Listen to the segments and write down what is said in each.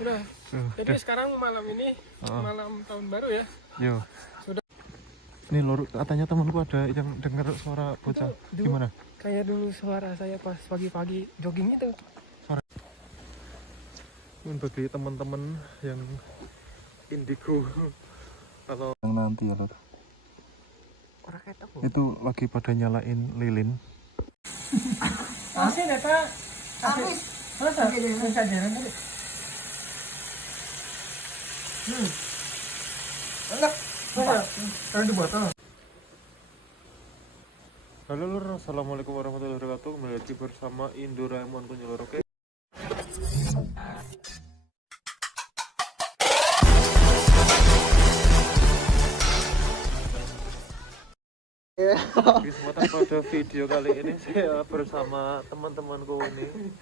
Udah. Jadi sekarang malam ini malam tahun baru ya. Yo. Sudah. Nih lor, katanya temanku ada yang dengar suara bocah. Gimana? Kayak dulu suara saya pas pagi-pagi jogging itu. Suara. Bagi teman-teman yang indigo, kalau yang nanti ya lor. Itu lagi pada nyalain lilin. Masih data. Habis. Masa? Enak. Kalau di botol. Halo lor, assalamualaikum warahmatullahi wabarakatuh. Kembali lagi bersama Indoraemon Kunyolor. Oke. Kesempatan pada video kali ini saya bersama teman-temanku ini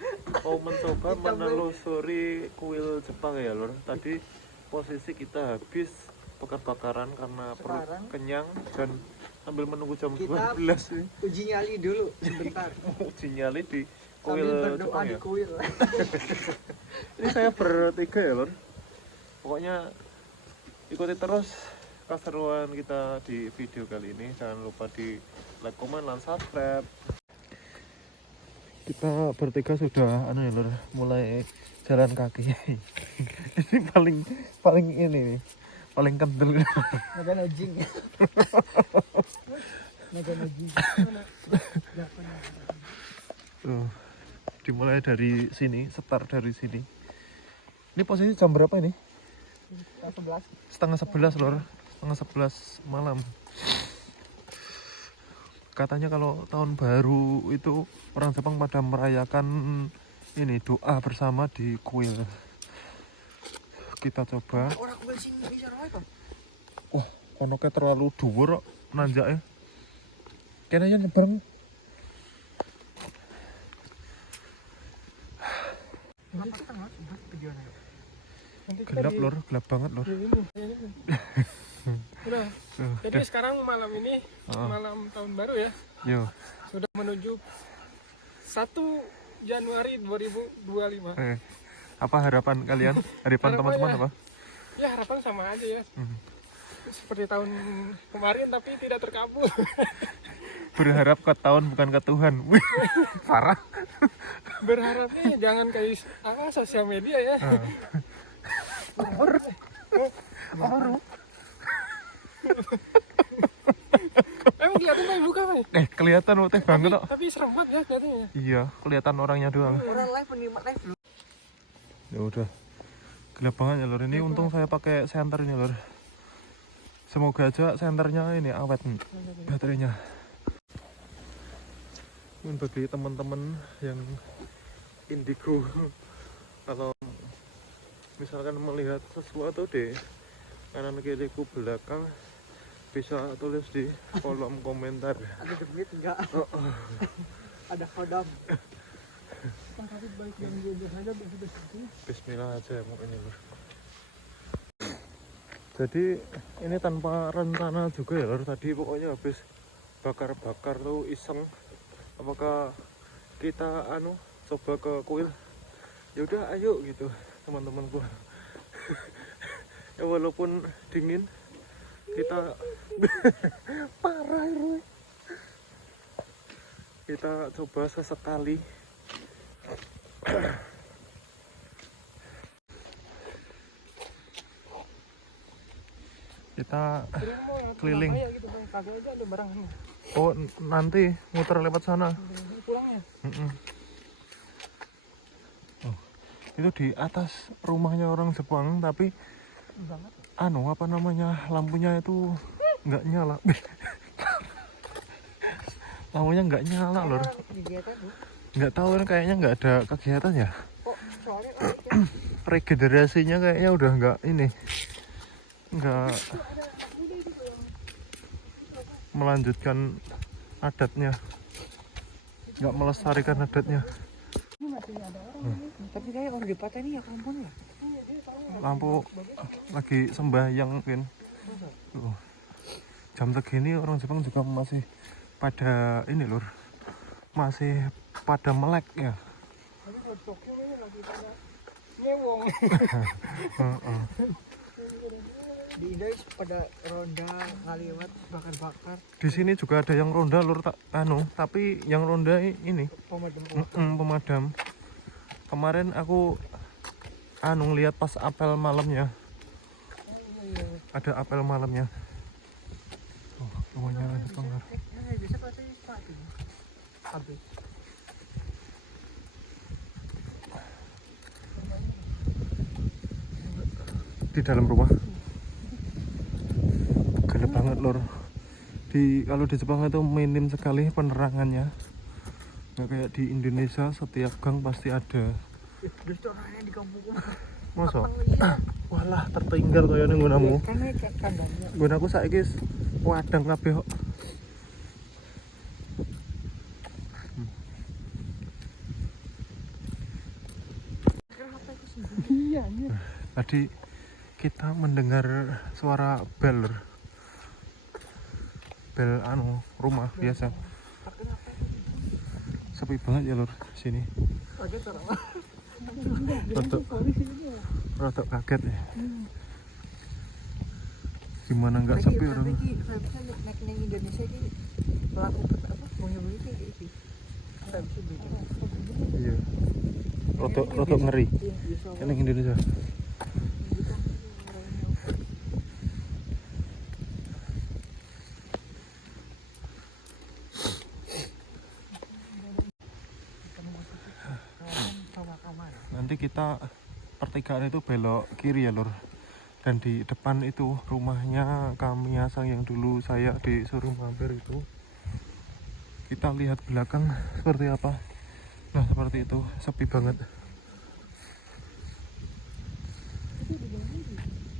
mau mencoba menelusuri kuil Jepang ya lor. Tadi posisi kita habis bakar-bakaran karena perut kenyang dan sambil menunggu jam 12 nih. Uji nyali dulu sebentar. Uji nyali di kuil Jepang ya. Kuil. Ini saya bertiga ya lor. Pokoknya ikuti terus keseruan kita di video kali ini. Jangan lupa di like, komen, dan subscribe. Kita bertiga sudah ya lor, mulai jalan kaki. Ini paling ini nih, paling kental. Naga nojing. Naga nojing. Tuh, dimulai dari sini, start dari sini. Ini posisi jam berapa ini? Setengah 11 lor. Setengah 11 malam. Katanya kalau tahun baru itu orang Jepang pada merayakan ini doa bersama di kuil. Kita coba. Wah, konoknya terlalu dhuwur kok nanjaknya. Kayaknya nyebrang. Gelap lor, gelap banget lor. Udah. Jadi sekarang malam ini malam tahun baru ya. Yo. Sudah menuju 1 Januari 2025. Apa harapan kalian? Harapan teman-teman apa? Ya harapan sama aja ya. Seperti tahun kemarin tapi tidak terkabul. Berharap ke tahun bukan ke Tuhan. Wih, parah. Berharapnya jangan kayak sosial media ya. Emang kelihatan Pak buka Pak? Kelihatan teh banget kok. Tapi serem banget ya kelihatannya. Iya, kelihatan orangnya doang. Orang live penikmat live loh. Ya udah. Gelap banget ya lor. Ini untung saya pakai senter ini lor. Semoga aja senternya ini awet baterainya. Bagi teman-teman yang indigo, kalau misalkan melihat sesuatu di kanan kiriku belakang, bisa tulis di kolom komentar. Ada demit enggak? Ada kodam. Bismillah aja ya ini lor. Jadi ini tanpa rencana juga ya lor. Tadi pokoknya habis bakar-bakar tuh iseng. Apakah kita coba ke kuil? Ya udah ayo gitu teman-temanku. Ya walaupun dingin kita parah ini. Kita coba sesekali. Kita keliling. Oh nanti muter lewat sana. Pulangnya. Oh, itu di atas rumahnya orang Jepang tapi apa namanya lampunya itu nggak nyala. Lampunya nggak nyala lor. Nggak tahu kayaknya nggak ada kegiatan ya. Regenerasinya kayaknya udah nggak melanjutkan adatnya, nggak melestarikan adatnya. Tapi kayak orang Jepang ini ya kampung ya. Lampu lagi sembahyang mungkin. Jam segini orang Jepang juga masih pada ini lur, masih pada melek ya. wong. Heeh. Di Indonesia pada ronda ngaliwat bakar-bakar Di sini juga ada yang ronda lur tapi yang ronda ini pemadam. pemadam. Kemarin aku ngeliat pas apel malamnya. Ada apel malamnya. Oh, rumahnya ada banggar. Biasa pakai sepatu. Habis. Di dalam rumah gelap banget lor. Kalau di Jepang itu minim sekali penerangannya, nggak kayak di Indonesia setiap gang pasti ada. Restorannya di kampungku. Masa? Iya. Walah tertinggal kayaknya nggunamu. Karena kandangnya. Nggunaku saiki wadang kabeh kok. Kenapa itu sendiri? Iya. Tadi kita mendengar suara bel lur. Bel rumah biasa. Sepi banget ya lur sini. Kaget orang. Rotok kaget ya. Gimana nggak sepi orang? Naik neng Indonesia ini pelaku apa? Mau nyobain kayak gitu. Nggak bisa beda. Iya. Rotok ngeri. Yang Indonesia. Nanti kita pertigaan itu belok kiri ya lur, dan di depan itu rumahnya Kamiasang yang dulu saya disuruh mampir itu. Kita lihat belakang seperti apa. Nah seperti itu, sepi banget.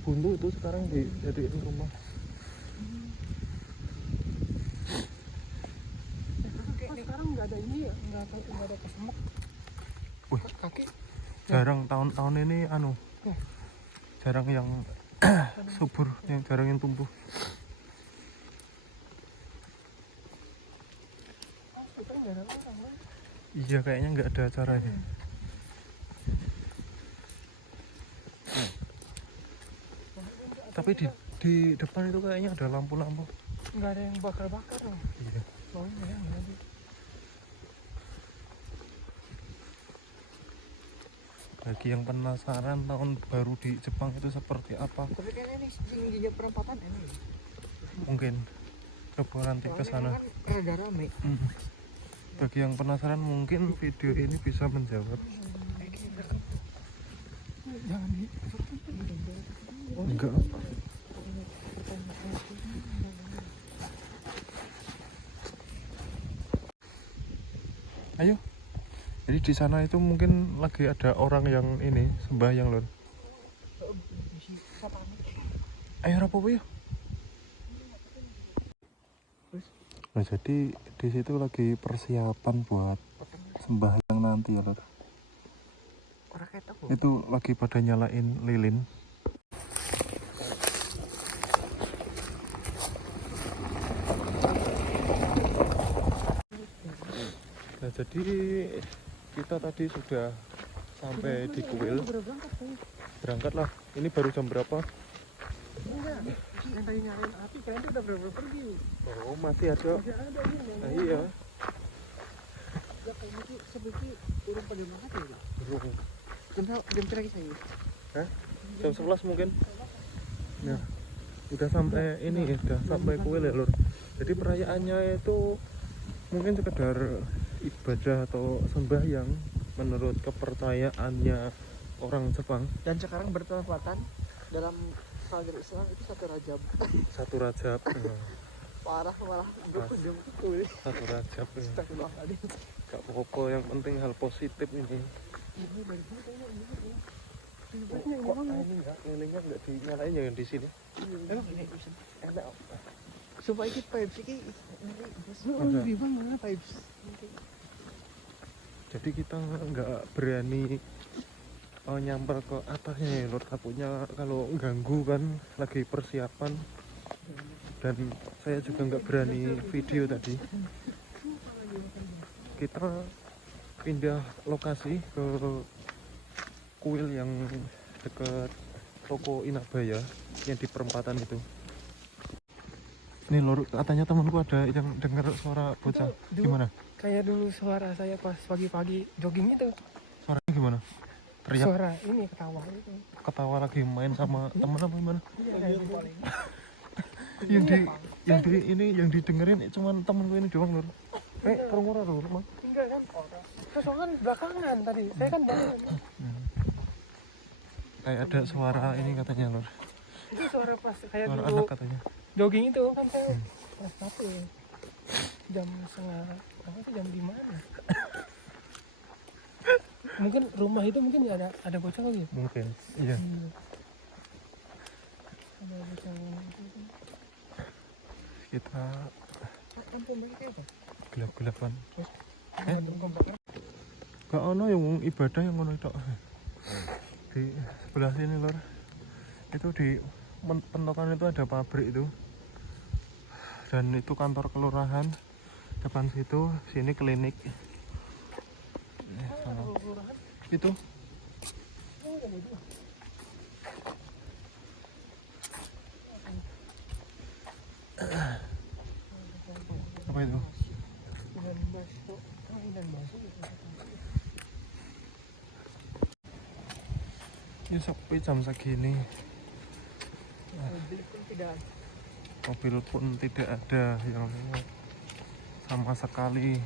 Buntu itu sekarang dijadiin rumah. Sekarang nggak ada ini ya, nggak ada kesemek. Wih, Kaki jarang tahun ini jarang yang subur, yang jarang yang tumbuh. kita nggak ada orang kan. Iya kayaknya nggak ada caranya. Tapi di depan itu kayaknya ada lampu-lampu. Nggak ada yang bakar-bakar loh. Iya. Baunya ya nggak ada. Bagi yang penasaran tahun baru di Jepang itu seperti apa, Tapi kayaknya nih jejak perempatan ini. mungkin coba nanti ke sana. Kan rada rame. Bagi yang penasaran mungkin video ini bisa menjawab. Jangan di. Enggak. Ayo. Jadi di sana itu mungkin lagi ada orang yang ini sembahyang lor. Ayo rapopo yuk. Nah, jadi di situ lagi persiapan buat sembahyang nanti ya lor. Orang ketok. Itu lagi pada nyalain lilin. Nah jadi kita tadi sudah sampai di kuil. Berangkat lah. Ini baru jam berapa? Yang tadi nyalain api kayaknya udah berapa pergi. Oh masih ada. Nah, iya. Ya kayaknya sih seperti turun pada banget ya. Belum. Jam lagi saya. Hah? Jam 11 mungkin. Nah, udah sampai ini ya, udah sampai kuil ya lur. Jadi perayaannya itu mungkin sekedar ibadah atau sembahyang menurut kepercayaannya orang Jepang. Dan sekarang bertepatan dalam kalender Islam itu satu Rajab. Parah malah berkunjung itu. Satu Rajab ya. Astagfirullahaladzim. Gak apa-apa, yang penting hal positif ini. Kok ini enggak dinyalain jangan di sini. Emang ini enak. Supaya kita vibes ini Masa? gimana vibes? Jadi kita nggak berani nyamper ke atasnya ya lor, takutnya kalau ganggu kan lagi persiapan. Dan saya juga nggak berani video tadi. Kita pindah lokasi ke kuil yang dekat toko Inabaya yang di perempatan itu. Nih lor, katanya temanku ada yang dengar suara bocah. Itu Gimana? Kayak dulu suara saya pas pagi-pagi jogging itu. Suaranya gimana? Teriak, Suara ini ketawa itu. ketawa lagi main sama temen apa gimana? Iya kayak gitu. Yang didengerin cuman temenku ini doang lor. Perumura lor, Mang. Enggak kan? Terus kan belakangan tadi. Saya kan bangun. Kayak ada suara ini katanya lor. Itu suara pas kayak Suara dulu anak katanya. jogging itu kan saya kelas 1 ya. Jam setengah apa sih jam 5 ya? Mungkin rumah itu mungkin ya ada bocah kali ya? Mungkin. Iya. Ada bocah itu. Kita Kampung mereka apa? gelap-gelapan. Ada kompak. Gak ono yang wong ibadah yang ngono tok. Di sebelah sini lor. Itu di pentokan itu ada pabrik itu. Dan itu kantor kelurahan. Depan situ, sini klinik. Sama. Itu. Apa itu? Ini sepi jam segini. Mobil pun tidak ada yang lewat sama sekali.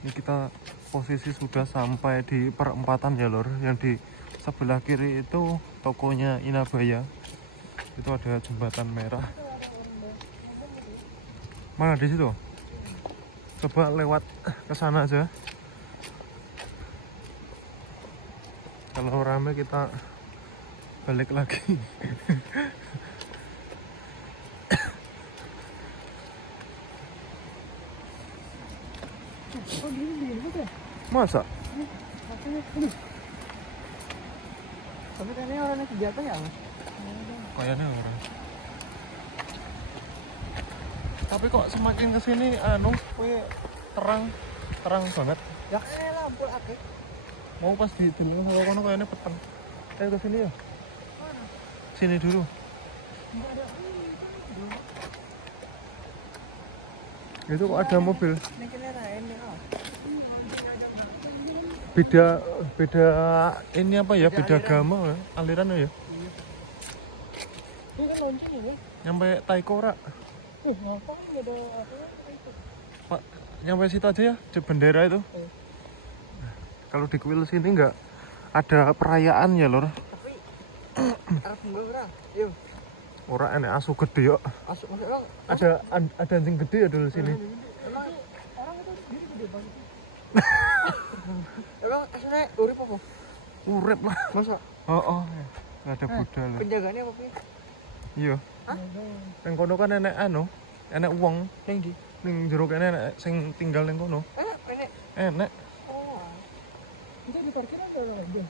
Ini kita posisi sudah sampai di perempatan ya lor. Yang di sebelah kiri itu tokonya Inabaya. Itu ada jembatan merah. Mana di situ? Coba lewat ke sana aja. Kalau rame kita balik lagi. Masa? Tapi kayaknya orangnya kegiatannya apa? Kayaknya orang. Tapi kok semakin kesini kue terang banget. Ya kayak lampu akeh. Mau pas di dulu kalau kono kayaknya peteng. Ayo ke sini ya. Sini dulu. Itu kok ada mobil. Beda ini apa ya? Beda agama ya, aliran ya. Ini kan lonceng ya? Nyampe Taikora. Ngapain ada apa itu? Pak, nyampe situ aja ya, di bendera itu. Kalau di kuil sini nggak ada perayaan ya lor. Tapi arep nggak ora? Yuk. Orang enek asu gede yo. Masuk bang. Ada anjing gede ya dulu sini. Emang Orang itu sendiri gede banget. emang aslinya urip apa? Urip lah. Masa Oh. Nggak ada budal. penjagaannya apa sih? Iya. Hah? Neng kono kan enek enek uang. Neng di. Ning jero kene enek sing tinggal ning kono. Enek. Enek. Oh. Itu di parkiran ada orang aja.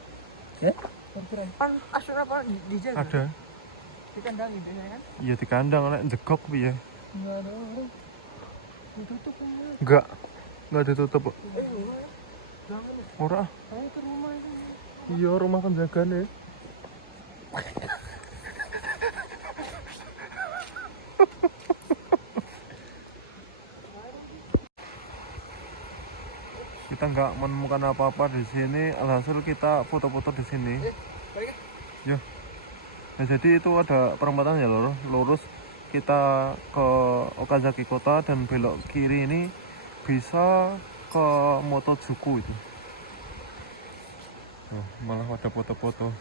Ya? Parkiran. Pan asur apa dijaga? Ada. Di kandang itu kan? Iya di kandang enek jegok piye. Enggak ada orang. Ditutup kan. Enggak ditutup. Jangan. Ora. Saya ke rumah itu. Iya rumah penjagaan ya. Kita nggak menemukan apa-apa di sini, alhasil kita foto-foto di sini. Balik. Ya. Nah, jadi itu ada perempatan ya lor, lurus kita ke Okazaki Kota dan belok kiri ini bisa ke Motojuku itu. Nah, malah ada foto-foto.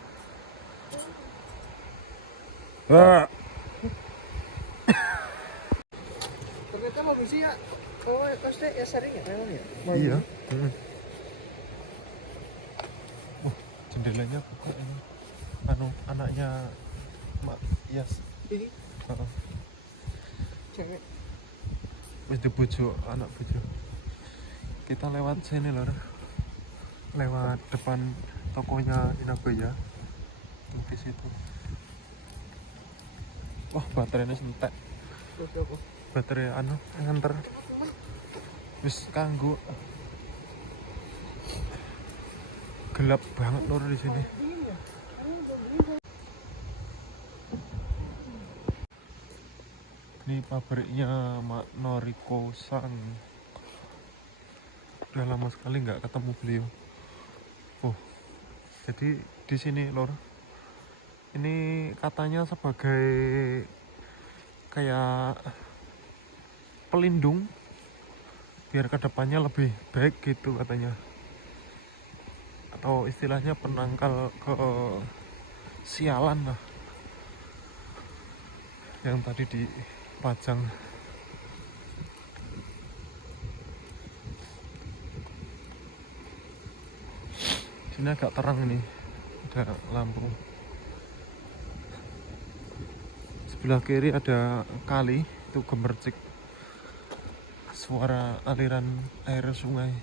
Ternyata mobil sih ya. Oh, maksudnya ya sering ya memang ya? Iya. Jendelanya buka ini. Anaknya Mak Yas. Ini Heeh. cewek. Wis dibujuk anak bojo. Kita lewat sini lor. Lewat depan tokonya Inabaya. Di situ. Wah, baterainya sentek. Terus apa? Baterai nganter. Wis kanggo. Gelap banget lor di sini. Dingin ya? Ini pabriknya Mak Noriko San. Udah lama sekali nggak ketemu beliau. Oh, jadi di sini lor, ini katanya sebagai kayak pelindung biar kedepannya lebih baik gitu katanya, atau istilahnya penangkal ke sialan lah yang tadi dipajang. Sini agak terang ini, ada lampu. Sebelah kiri ada kali, itu gemercik suara aliran air sungai.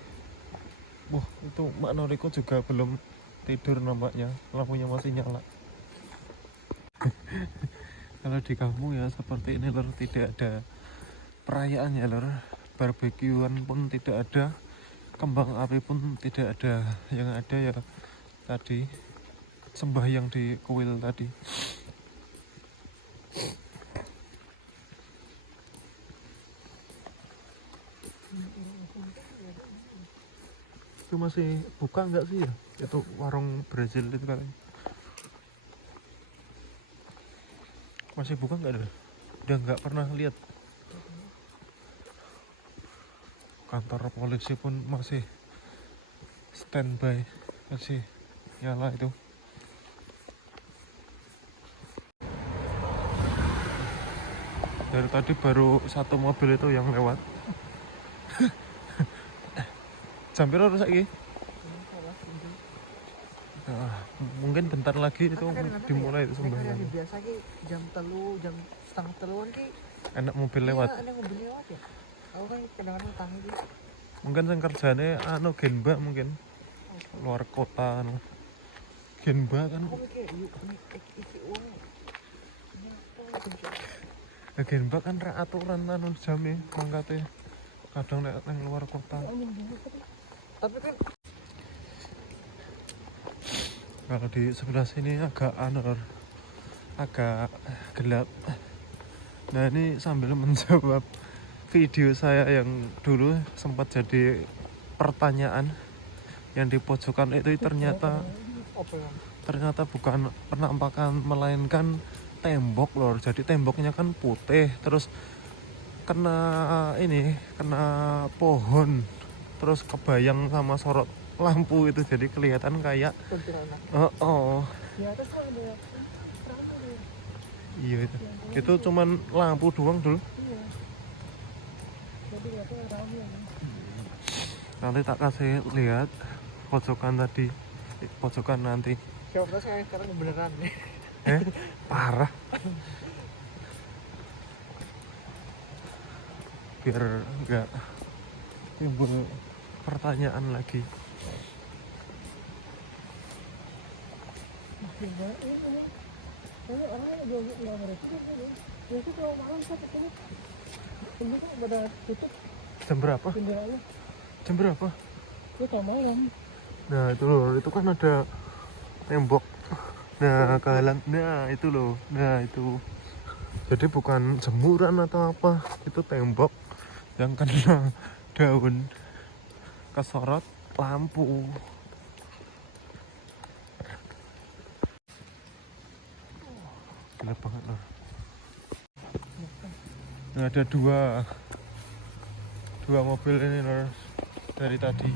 Wah, itu Mak Noriko juga belum tidur nampaknya, lampunya masih nyala. Kalau di kampung ya seperti ini lor, tidak ada perayaan ya lor, barbekyuan pun tidak ada, kembang api pun tidak ada. Yang ada ya tadi sembahyang di kuil tadi. Itu masih buka nggak sih ya? Itu warung Brazil itu katanya. Masih buka nggak ada? Udah nggak pernah lihat. Kantor polisi pun masih standby, masih nyala itu. Dari tadi baru satu mobil itu yang lewat. Jam piro saiki? Nah, mungkin bentar lagi itu dimulai itu sembahyang. Biasa ki jam 3, jam setengah 3-an ki Enak mobil lewat. ada mobil lewat ya. Aku kan kadang-kadang utang iki. Mungkin yang kerjane anu genba mungkin luar kota anu. Genba kan. Aku mikir yuk iki uang. Genba kan ra aturan anu jame mangkate. Kadang nek nang luar kota. Tapi kan Kalau di sebelah sini agak anur, agak gelap. Nah ini sambil menjawab video saya yang dulu sempat jadi pertanyaan, yang di pojokan itu ternyata bukan penampakan melainkan tembok lor. Jadi temboknya kan putih, terus kena pohon, terus kebayang sama sorot lampu itu, jadi kelihatan kayak di atas kok ada rame deh. iya itu cuman lampu doang dulu. Iya. Jadi nggak tahu rame ya. Nanti tak kasih lihat pojokan tadi, pojokan nanti. Siapa tahu sekarang beneran nih. Parah, biar nggak timbul pertanyaan lagi. Orangnya juga nggak ngerti kan? Itu kalau malam saya ketemu, ini kan pada tutup Jam berapa? jendelanya. Jam berapa? Ya kalau malam. Nah itu loh, itu kan ada tembok. Nah kehalang, nah itu loh, nah itu. Jadi bukan jemuran atau apa, itu tembok yang kena daun, kesorot lampu. Gila banget loh. Nah, ada dua mobil ini loh dari tadi.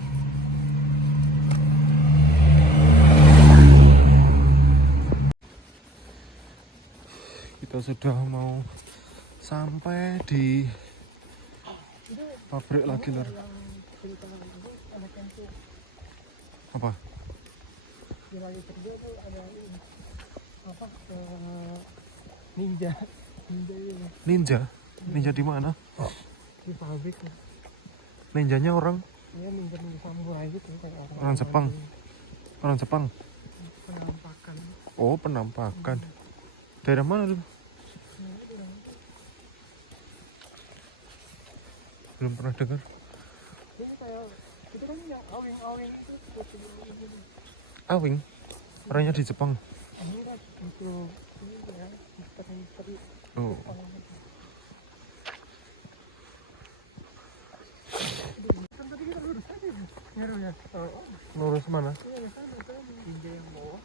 Kita sudah mau sampai di pabrik lagi lor. Apa? Di lagi kerja tuh ada ini apa ninja ini Ninja di mana? di pabrik. Ninjanya orang Iya ninja samurai gitu kayak orang Jepang. Orang Jepang. Penampakan. Oh, penampakan. Daerah mana tuh? Belum pernah dengar. Ini kayak itu kan yang awing-awing itu Awing. Orangnya di Jepang. ini kan itu ini ya misteri Oh. Biru ya. Oh, Lurus mana? iya di sana tadi. Tinja yang bawah.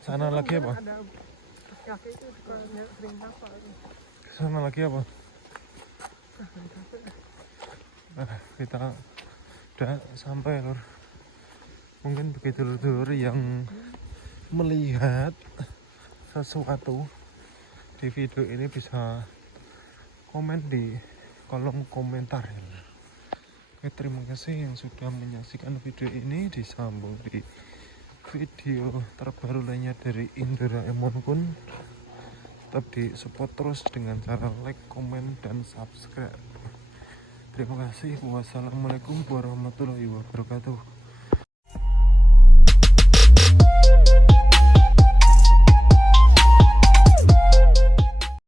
Sana lagi apa? Ada kakek itu suka sering sapa. Sana lagi apa? Kita udah sampai lur. Mungkin bagi dulur-dulur yang melihat sesuatu di video ini bisa komen di kolom komentar ya lur. Oke, terima kasih yang sudah menyaksikan video ini. Disambung di video terbaru lainnya dari Indoraemon Kun. Tetap di support terus dengan cara like, komen, dan subscribe. Terima kasih. Wassalamualaikum warahmatullahi wabarakatuh.